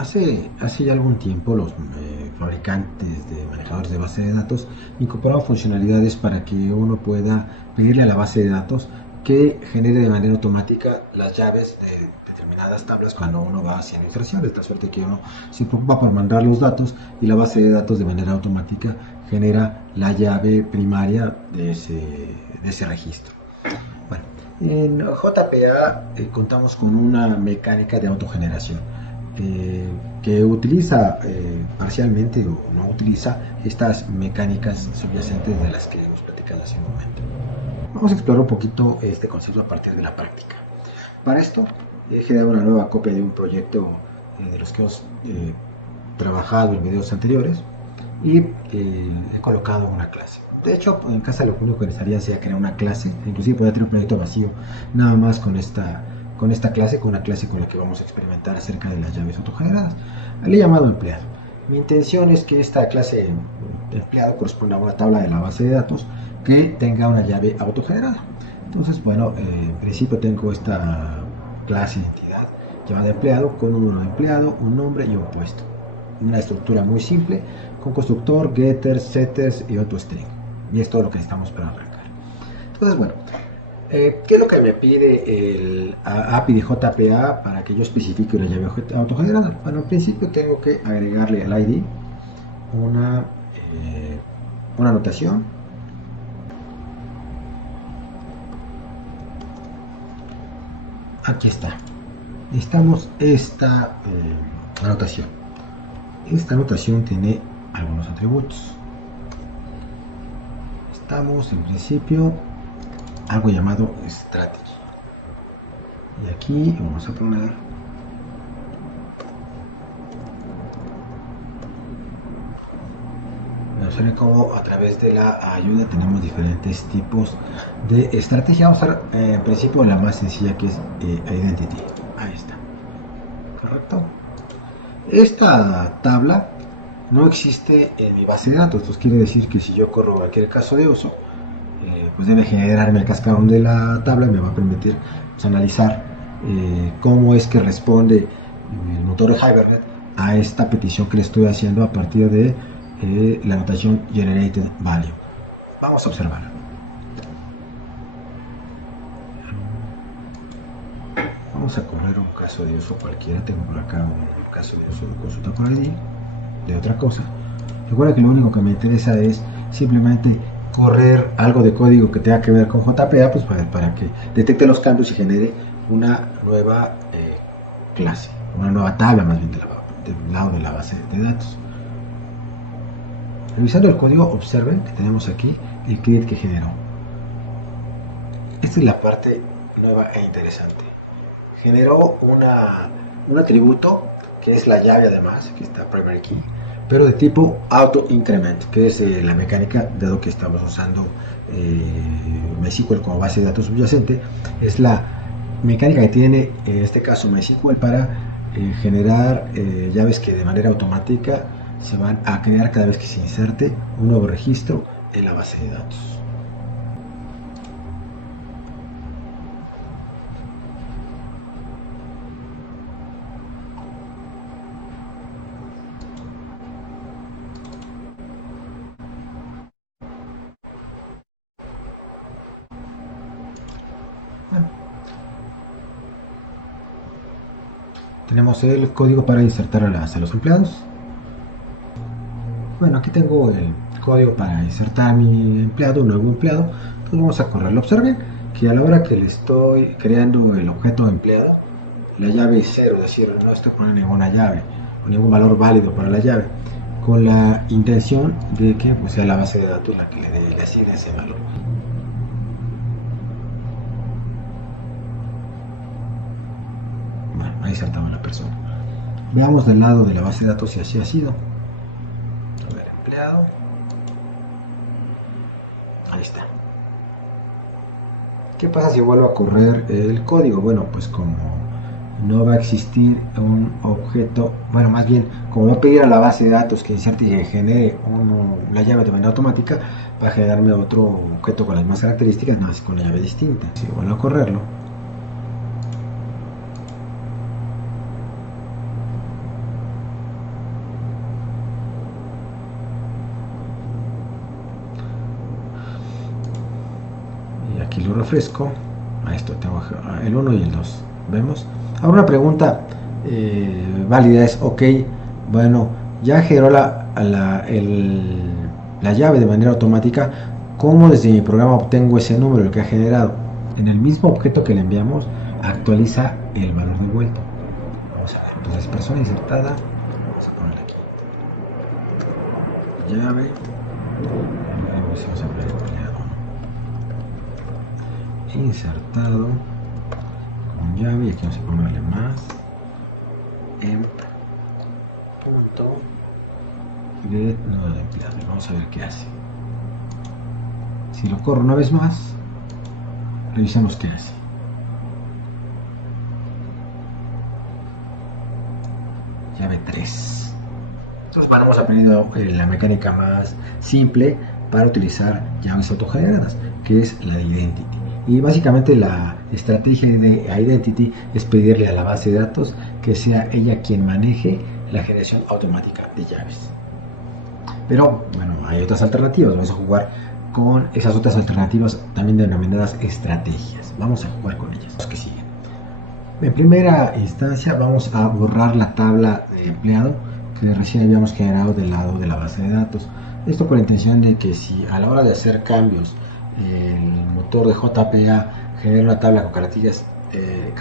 Hace ya algún tiempo los fabricantes de manejadores de base de datos incorporaron funcionalidades para que uno pueda pedirle a la base de datos que genere de manera automática las llaves de determinadas tablas cuando uno va haciendo inserciones, de tal suerte que uno se preocupa por mandar los datos y la base de datos de manera automática genera la llave primaria de ese registro. Bueno, en JPA contamos con una mecánica de autogeneración que utiliza parcialmente o no utiliza estas mecánicas subyacentes de las que hemos platicado hace un momento. Vamos a explorar un poquito este concepto a partir de la práctica. Para esto he generado una nueva copia de un proyecto de los que hemos trabajado en videos anteriores y he colocado una clase. De hecho, en casa lo único que necesitaría sería crear una clase, inclusive podría tener un proyecto vacío nada más con esta clase, con una clase con la que vamos a experimentar acerca de las llaves autogeneradas. Le he llamado empleado. Mi intención es que esta clase de empleado corresponda a una tabla de la base de datos que tenga una llave autogenerada. Entonces, bueno, en principio tengo esta clase entidad llamada empleado con un número de empleado, un nombre y un puesto. Una estructura muy simple con constructor, getters, setters y otro string. Y es todo lo que necesitamos para arrancar. Entonces, bueno, ¿qué es lo que me pide el API de JPA para que yo especifique una llave autogenerada? Bueno, en principio tengo que agregarle al ID una anotación. Aquí está. Necesitamos esta anotación. Esta anotación tiene algunos atributos. Estamos en principio algo llamado strategy. Y aquí vamos a poner mencioné cómo a través de la ayuda tenemos diferentes tipos de estrategia. Vamos a ver en principio la más sencilla, que es identity. Ahí está. Correcto. Esta tabla no existe en mi base de datos. Esto quiere decir que si yo corro cualquier caso de uso, pues debe generarme el cascarón de la tabla y me va a permitir pues, analizar cómo es que responde el motor de Hibernate a esta petición que le estoy haciendo a partir de la notación generated value. Vamos a observar. Vamos a correr un caso de uso cualquiera. Tengo por acá un caso de uso de consulta por ID de otra cosa. Recuerda que lo único que me interesa es simplemente correr algo de código que tenga que ver con JPA, pues para que detecte los cambios y genere una nueva clase, una nueva tabla más bien del lado de la base de datos. Revisando el código, observen que tenemos aquí el create que generó. Esta es la parte nueva e interesante. Generó un atributo que es la llave, además, que está primary key, pero de tipo auto increment, que es la mecánica, dado que estamos usando MySQL como base de datos subyacente, es la mecánica que tiene en este caso MySQL para generar llaves que de manera automática se van a crear cada vez que se inserte un nuevo registro en la base de datos. Tenemos el código para insertar a los empleados. Bueno, aquí tengo el código para insertar a mi empleado, un nuevo empleado. Entonces vamos a correrlo. Observen que a la hora que le estoy creando el objeto empleado, la llave es 0, es decir, no estoy poniendo ninguna llave o ningún valor válido para la llave, con la intención de que pues, sea la base de datos la que le asigne ese valor. Bueno, ahí saltaba la persona. Veamos del lado de la base de datos si así ha sido. A ver, empleado. Ahí está. ¿Qué pasa si vuelvo a correr el código? Bueno, pues como no va a existir un objeto, bueno, más bien, como va a pedir a la base de datos que inserte y genere la llave de manera automática, va a generarme otro objeto con las mismas características, nada más con una llave distinta. Si vuelvo a correrlo, refresco, a esto tengo el 1 y el 2, ¿vemos? Ahora una pregunta válida es, ok, bueno, ya generó la llave de manera automática, ¿cómo desde mi programa obtengo ese número, el que ha generado? En el mismo objeto que le enviamos, actualiza el valor de vuelta. Vamos a ver, entonces persona insertada, vamos a ponerle aquí, llave, vamos a poner empleado, insertado, con llave, y aquí vamos a ponerle más, emp, punto, get nodo de empleado, vamos a ver qué hace. Si lo corro una vez más, revisamos qué hace. Llave 3. Entonces vamos aprendiendo la mecánica más simple para utilizar llaves autogeneradas, que es la de Identity. Y básicamente la estrategia de Identity es pedirle a la base de datos que sea ella quien maneje la generación automática de llaves. Pero bueno, hay otras alternativas, vamos a jugar con esas otras alternativas también denominadas estrategias. Vamos a jugar con ellas. Los que siguen. En primera instancia vamos a borrar la tabla de empleado que recién habíamos generado del lado de la base de datos. Esto con la intención de que si a la hora de hacer cambios el motor de JPA genera una tabla con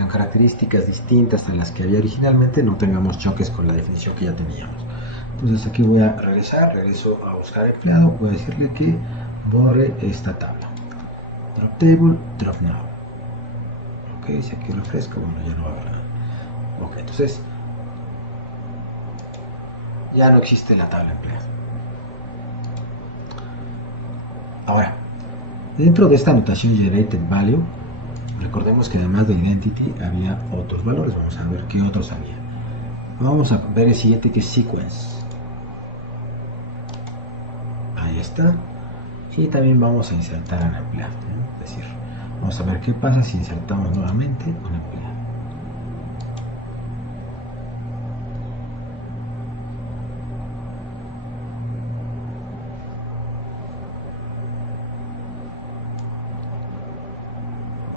características distintas a las que había originalmente, no tengamos choques con la definición que ya teníamos. Entonces aquí voy a regreso a buscar empleado, voy a decirle que borre esta tabla. Drop table, drop now. Ok, si aquí refresco, bueno, ya no va a haber nada. Ok, entonces ya no existe la tabla empleado. Ahora, dentro de esta anotación generated value, recordemos que además de identity había otros valores. Vamos a ver qué otros había. Vamos a ver el siguiente, que es sequence. Ahí está. Y también vamos a insertar al empleado, ¿no? Es decir, vamos a ver qué pasa si insertamos nuevamente un empleado.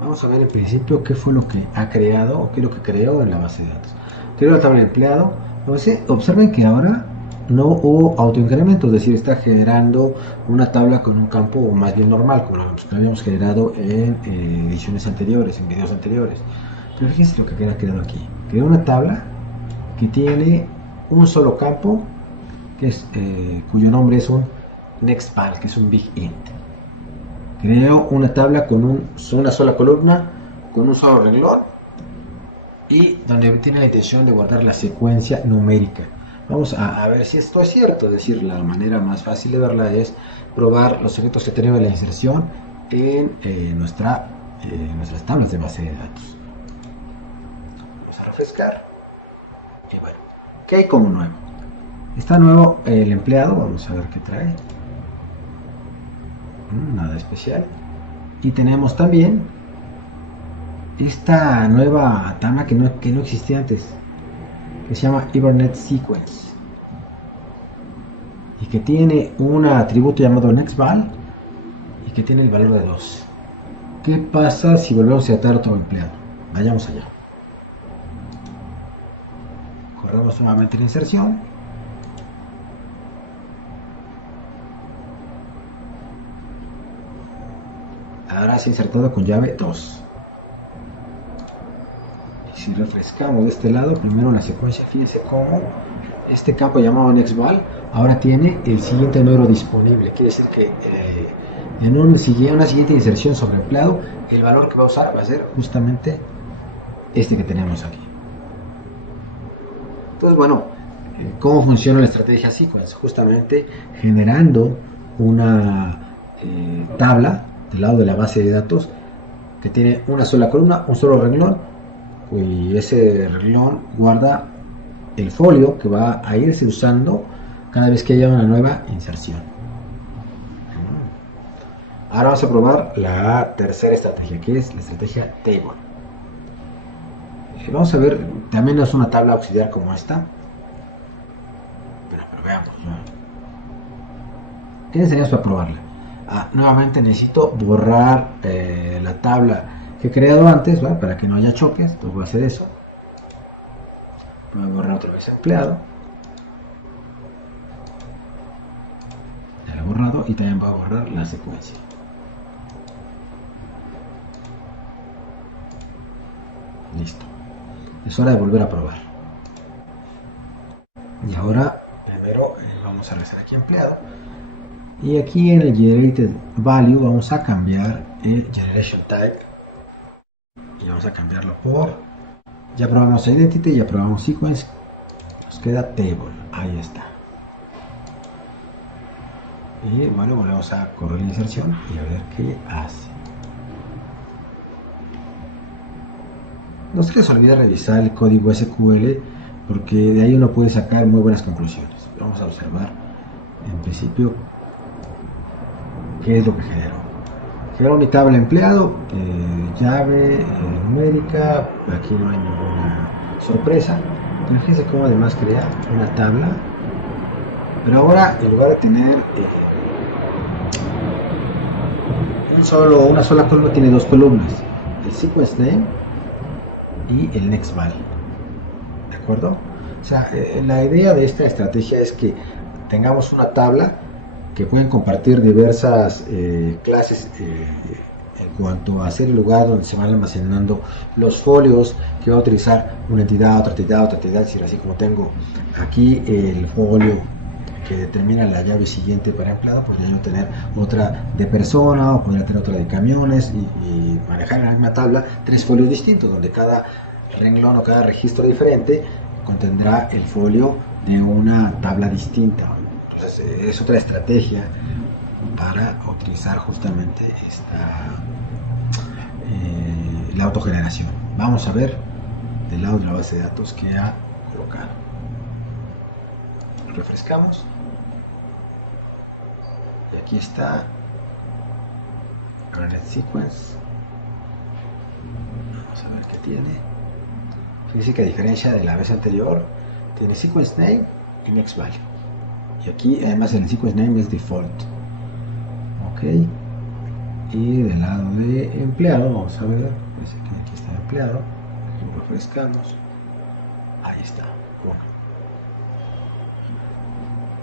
Vamos a ver en principio qué fue lo que ha creado o qué es lo que creó en la base de datos. Creó la tabla de empleado. Entonces, observen que ahora no hubo autoincremento, es decir, está generando una tabla con un campo más bien normal, como lo que habíamos generado en ediciones anteriores, en videos anteriores. Pero fíjense lo que ha creado aquí. Creó una tabla que tiene un solo campo, que es, cuyo nombre es un nextVal, que es un big int. Creo una tabla con una sola columna, con un solo renglón, y donde tiene la intención de guardar la secuencia numérica. Vamos a ver si esto es cierto, es decir, la manera más fácil de verla es probar los efectos que tenemos de la inserción en nuestras tablas de base de datos. Vamos a refrescar. Y bueno, ¿qué hay como nuevo? Está nuevo el empleado, vamos a ver qué trae. Nada especial. Y tenemos también esta nueva tabla que no existía antes, que se llama Evernet Sequence, y que tiene un atributo llamado nextVal y que tiene el valor de 2. ¿Qué pasa si volvemos a insertar otro empleado? Vayamos allá. Corremos nuevamente la inserción. Ahora se ha insertado con llave 2. Y si refrescamos de este lado, primero la secuencia, fíjense cómo este campo llamado nextVal ahora tiene el siguiente número disponible. Quiere decir que en una siguiente inserción sobre empleado, el valor que va a usar va a ser justamente este que tenemos aquí. Entonces, bueno, ¿cómo funciona la estrategia sequence? Justamente generando una tabla del lado de la base de datos que tiene una sola columna, un solo renglón, y ese renglón guarda el folio que va a irse usando cada vez que haya una nueva inserción. Ahora vamos a probar la tercera estrategia, que es la estrategia table. Vamos a ver, también es una tabla auxiliar como esta, pero veamos, ¿no? ¿Qué necesitamos para probarla? nuevamente necesito borrar la tabla que he creado antes, ¿vale? Para que no haya choques. Entonces voy a hacer eso. Voy a borrar otra vez empleado. Ya lo he borrado y también voy a borrar la secuencia. Listo. Es hora de volver a probar. Y ahora, primero vamos a regresar aquí a empleado. Y aquí en el Generated Value vamos a cambiar el Generation Type. Y vamos a cambiarlo por... Ya probamos Identity, ya probamos Sequence. Nos queda Table. Ahí está. Y bueno, volvemos a correr la inserción y a ver qué hace. No se les olvide revisar el código SQL porque de ahí uno puede sacar muy buenas conclusiones. Vamos a observar en principio qué es lo que generó. Generó mi tabla empleado, llave numérica, aquí no hay ninguna sorpresa. Pero fíjense cómo además crea una tabla. Pero ahora en lugar de tener una sola columna, tiene dos columnas. El sequence name y el next value. ¿De acuerdo? O sea, la idea de esta estrategia es que tengamos una tabla que pueden compartir diversas clases en cuanto a ser el lugar donde se van almacenando los folios que va a utilizar una entidad, otra entidad, otra entidad. Es decir, así como tengo aquí el folio que determina la llave siguiente para empleado, podría yo tener otra de persona o podría tener otra de camiones y manejar en la misma tabla tres folios distintos donde cada renglón o cada registro diferente contendrá el folio de una tabla distinta. Entonces es otra estrategia para utilizar justamente la autogeneración. Vamos a ver del lado de la base de datos que ha colocado. Refrescamos y aquí está Granite Sequence. Vamos a ver qué tiene. Fíjense que a diferencia de la vez anterior tiene Sequence Name y Next Value, y aquí además el Sequence Name es default. Ok, y del lado de empleado vamos a ver, aquí está empleado, lo refrescamos, ahí está. Bueno,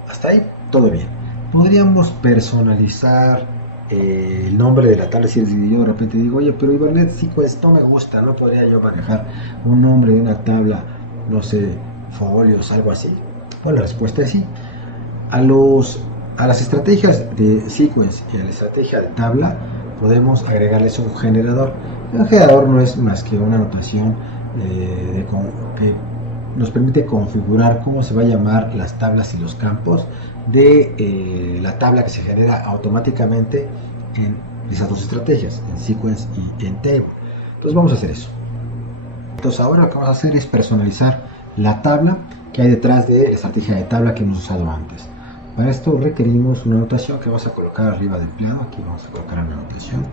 hasta ahí todo bien. Podríamos personalizar el nombre de la tabla. Si yo de repente digo, oye, pero Hibernate Sequence no me gusta, no podría yo manejar un nombre de una tabla, no sé, folios, algo así. Bueno, la respuesta es sí. A las estrategias de sequence y a la estrategia de tabla podemos agregarles un generador. Un generador no es más que una notación que nos permite configurar cómo se va a llamar las tablas y los campos de la tabla que se genera automáticamente en esas dos estrategias, en sequence y en table. Entonces vamos a hacer eso. Entonces ahora lo que vamos a hacer es personalizar la tabla que hay detrás de la estrategia de tabla que hemos usado antes. Para esto requerimos una anotación que vamos a colocar arriba del empleado. Aquí vamos a colocar una anotación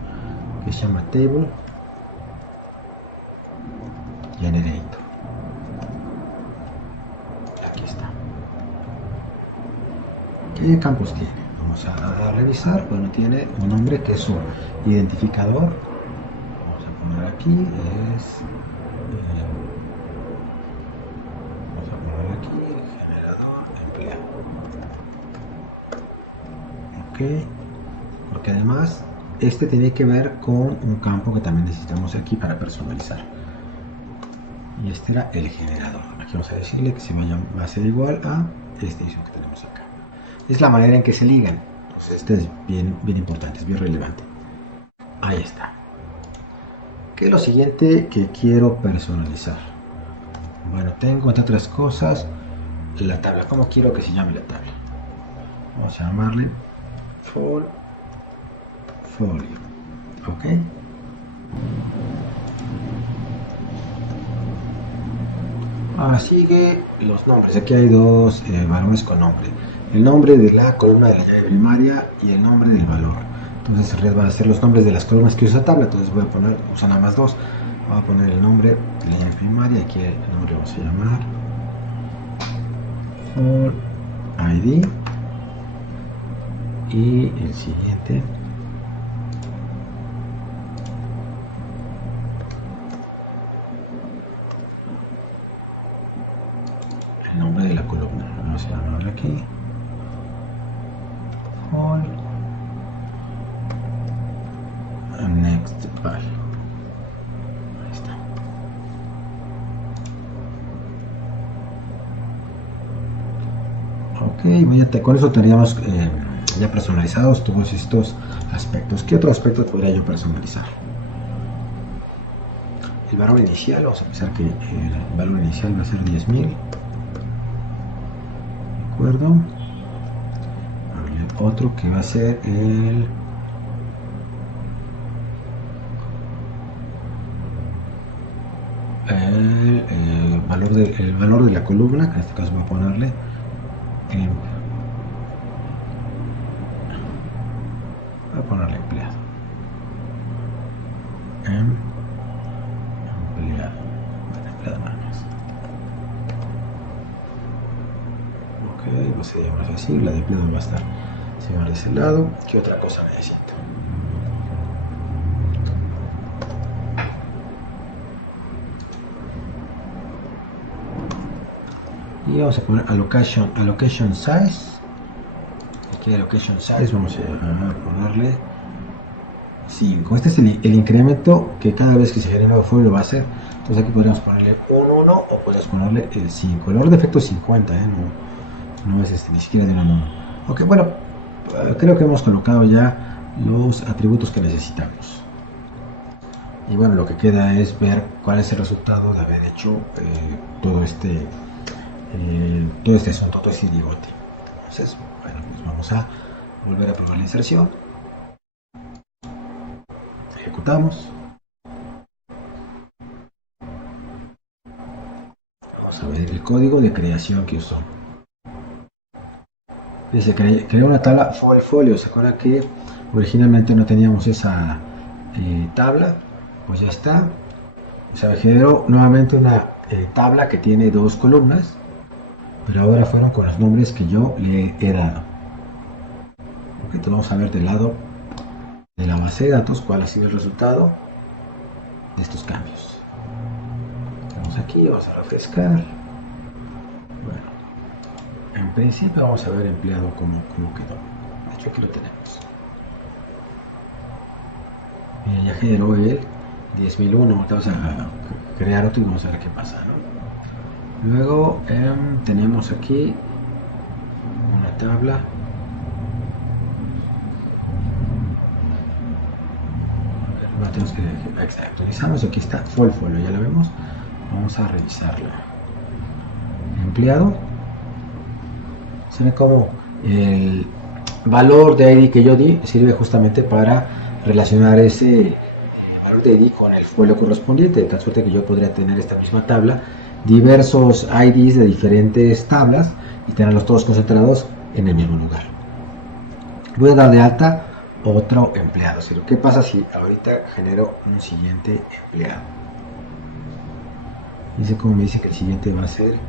que se llama table generator. Aquí está. ¿Qué campos tiene? Vamos a revisar. Bueno, tiene un nombre que es su identificador. Vamos a poner aquí vamos a poner aquí el generador empleado. Ok, porque además este tiene que ver con un campo que también necesitamos aquí para personalizar, y este era el generador. Aquí vamos a decirle que va a ser igual a este ISO que tenemos acá. Es la manera en que se ligan. Entonces este es bien importante, es bien relevante. Ahí está. ¿Qué es lo siguiente que quiero personalizar? Bueno, tengo entre otras cosas la tabla. ¿Cómo quiero que se llame la tabla? Vamos a llamarle folio. Ok. Ahora sigue los nombres. Aquí hay dos valores con nombre. El nombre de la columna de la llave primaria y el nombre del valor. Entonces en realidad van a ser los nombres de las columnas que usa tabla. Entonces voy a poner, usa nada más dos. Voy a poner el nombre de la llave primaria. Aquí el nombre vamos a llamar for ID. Y el siguiente el nombre de la columna. Vamos a llamarle aquí all next val. Ahí está. Ok, con eso teníamos ya personalizados todos estos aspectos. ¿Qué otro aspecto podría yo personalizar? El valor inicial, vamos a pensar que el valor inicial va a ser 10.000. ¿De acuerdo? Otro que va a ser el valor de la columna, que en este caso voy a ponerle empleado. Empleado más. Ok, vamos a llamar así, la de empleado va a estar de ese lado. ¿Qué otra cosa necesito? Y vamos a poner allocation size. Aquí allocation size vamos a ponerle 5. Este es el incremento que cada vez que se genera un nuevo folio lo va a hacer. Entonces aquí podríamos ponerle un 1 o podemos ponerle el 5. El orden de efecto es 50, no es ni siquiera de 1 en 1. Ok, bueno, creo que hemos colocado ya los atributos que necesitamos. Y bueno, lo que queda es ver cuál es el resultado de haber hecho todo este asunto, todo este digote. Entonces, bueno, pues vamos a volver a probar la inserción. Ejecutamos. Vamos a ver el código de creación que usó. Dice, creé una tabla folio. ¿Se acuerdan que originalmente no teníamos esa tabla? Pues ya está. Se generó nuevamente una tabla que tiene dos columnas, pero ahora fueron con los nombres que yo le he dado. Entonces vamos a ver del lado de la base de datos cuál ha sido el resultado de estos cambios. Vamos aquí, vamos a refrescar. Bueno, en principio vamos a ver empleado cómo quedó. De hecho aquí lo tenemos. Bien, ya generó el 10.001. Vamos a crear otro y vamos a ver qué pasa, ¿no? Luego tenemos aquí una tabla. Tenemos que actualizamos. Aquí está folio, ya la vemos. Vamos a revisarla. Empleado. Se ve como el valor de ID que yo di sirve justamente para relacionar ese valor de ID con el folio correspondiente, de tal suerte que yo podría tener esta misma tabla, diversos IDs de diferentes tablas y tenerlos todos concentrados en el mismo lugar. Voy a dar de alta otro empleado. ¿Qué pasa si ahorita genero un siguiente empleado? Dice como me dice que el siguiente va a ser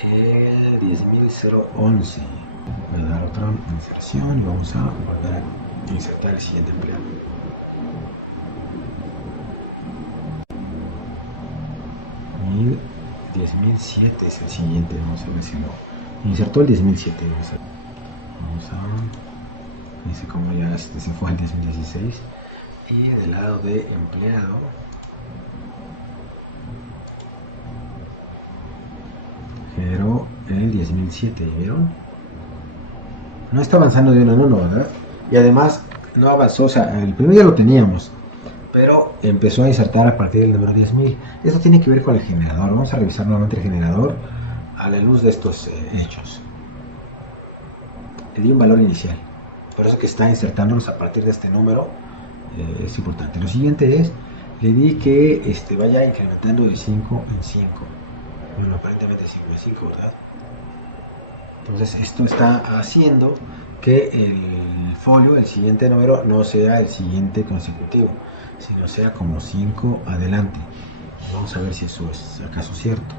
el 10.011. Voy a dar otra inserción y vamos a volver a insertar el siguiente empleado. 10.007 es el siguiente. Vamos a ver si lo insertó el 10.007. Vamos a dice como ya se fue al 2016. Y del lado de empleado generó el 10.007, ¿vieron? No está avanzando de uno en uno, ¿verdad? Y además no avanzó, o sea, el primero ya lo teníamos, pero empezó a insertar a partir del número 10.000. Esto tiene que ver con el generador. Vamos a revisar nuevamente el generador a la luz de estos hechos. Le di un valor inicial, por eso que está insertándolos a partir de este número es importante. Lo siguiente es, le di que vaya incrementando de 5 en 5. Bueno, aparentemente 5 en 5, ¿verdad? Entonces esto está haciendo que el folio, el siguiente número, no sea el siguiente consecutivo, sino sea como 5 adelante. Vamos a ver si eso es acaso cierto.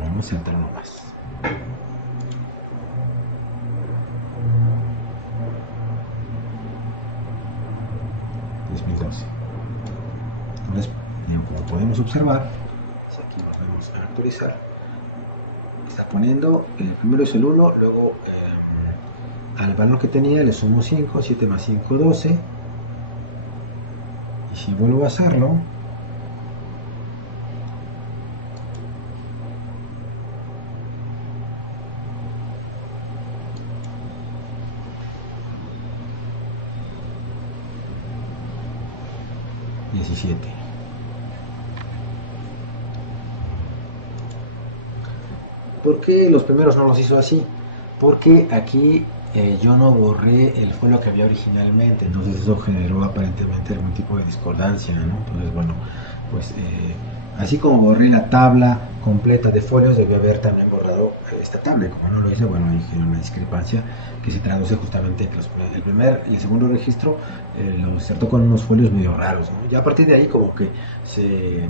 Vamos a entrar uno más. Entonces, como podemos observar, aquí nos vamos a actualizar. está poniendo, primero es el 1, luego al valor que tenía le sumo 5, 7 más 5, 12, y si vuelvo a hacerlo, $17. ¿Por qué los primeros no los hizo así? Porque aquí yo no borré el folio que había originalmente, entonces eso generó aparentemente algún tipo de discordancia, ¿no? Entonces, bueno, pues así como borré la tabla completa de folios, debí haber también borrado esta tabla, y como no lo hice, bueno, ahí generó una discrepancia que se traduce justamente en que el primer y el segundo registro lo insertó con unos folios medio raros, ¿no? Ya a partir de ahí como que se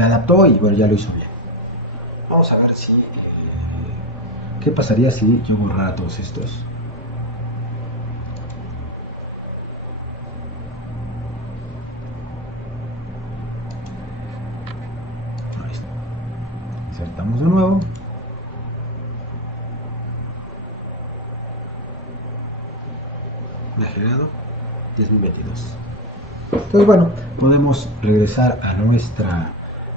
adaptó y bueno, ya lo hizo bien. Vamos a ver si qué pasaría si yo borrara todos estos. Ahí está. Insertamos de nuevo. Me ha generado 10.022. Entonces, bueno, podemos regresar a nuestra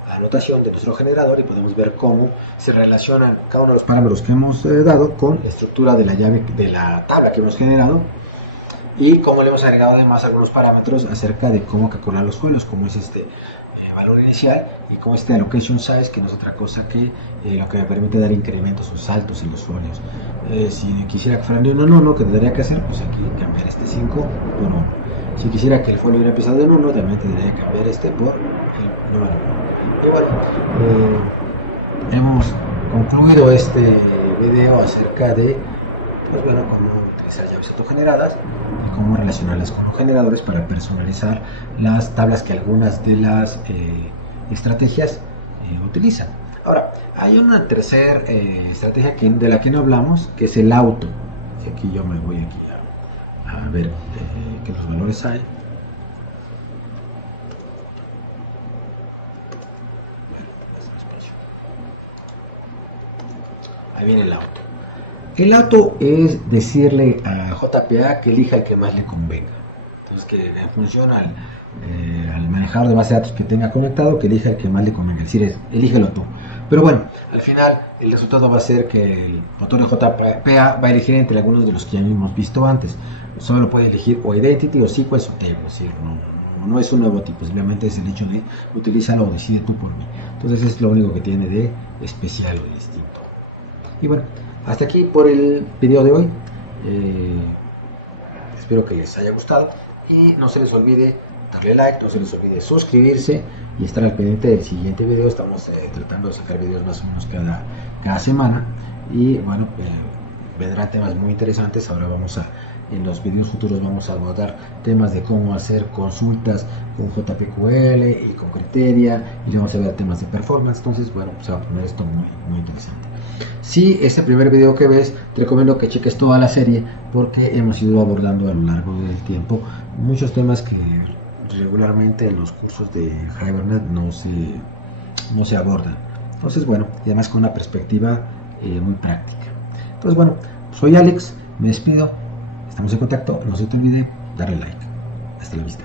anotación de nuestro generador y podemos ver cómo se relacionan cada uno de los parámetros que hemos dado con la estructura de la llave de la tabla que hemos generado, y cómo le hemos agregado además algunos parámetros acerca de cómo calcular los folios, como es este valor inicial y como este allocation size, que no es otra cosa que lo que me permite dar incrementos o saltos en los folios. Si quisiera que fueran de 1 en 1, ¿qué tendría que hacer? Pues aquí cambiar este 5 por 1. Si quisiera que el folio hubiera empezado en 1, también tendría que cambiar este por el número 1. Y bueno, hemos concluido este video acerca de, pues bueno, cómo utilizar llaves autogeneradas y cómo relacionarlas con los generadores para personalizar las tablas que algunas de las estrategias utilizan. Ahora, hay una tercera estrategia de la que no hablamos, que es el auto. Y aquí yo me voy aquí a ver qué los valores hay. Ahí viene el auto. El auto es decirle a JPA que elija el que más le convenga. Entonces, que en función al manejador de base de datos que tenga conectado, que elija el que más le convenga. Es decir, elígelo tú. Pero bueno, al final el resultado va a ser que el motor de JPA va a elegir entre algunos de los que ya hemos visto antes. Solo puede elegir o Identity o Sequence o Table. Es decir, no es un nuevo tipo, simplemente es el hecho de utilízalo o decide tú por mí. Entonces es lo único que tiene de especial o distinto. Y bueno, hasta aquí por el video de hoy. Espero que les haya gustado y no se les olvide darle like, no se les olvide suscribirse y estar al pendiente del siguiente video. Estamos tratando de sacar videos más o menos cada semana y bueno, vendrán temas muy interesantes. Ahora en los videos futuros vamos a abordar temas de cómo hacer consultas con JPQL y con Criteria, y vamos a ver temas de performance. Entonces, bueno, se va a poner esto muy, muy interesante. Si es el primer video que ves, te recomiendo que cheques toda la serie porque hemos ido abordando a lo largo del tiempo muchos temas que regularmente en los cursos de Hibernate no se abordan. Entonces, bueno, y además con una perspectiva muy práctica. Entonces, bueno, soy Alex, me despido, estamos en contacto, no se te olvide darle like. Hasta la vista.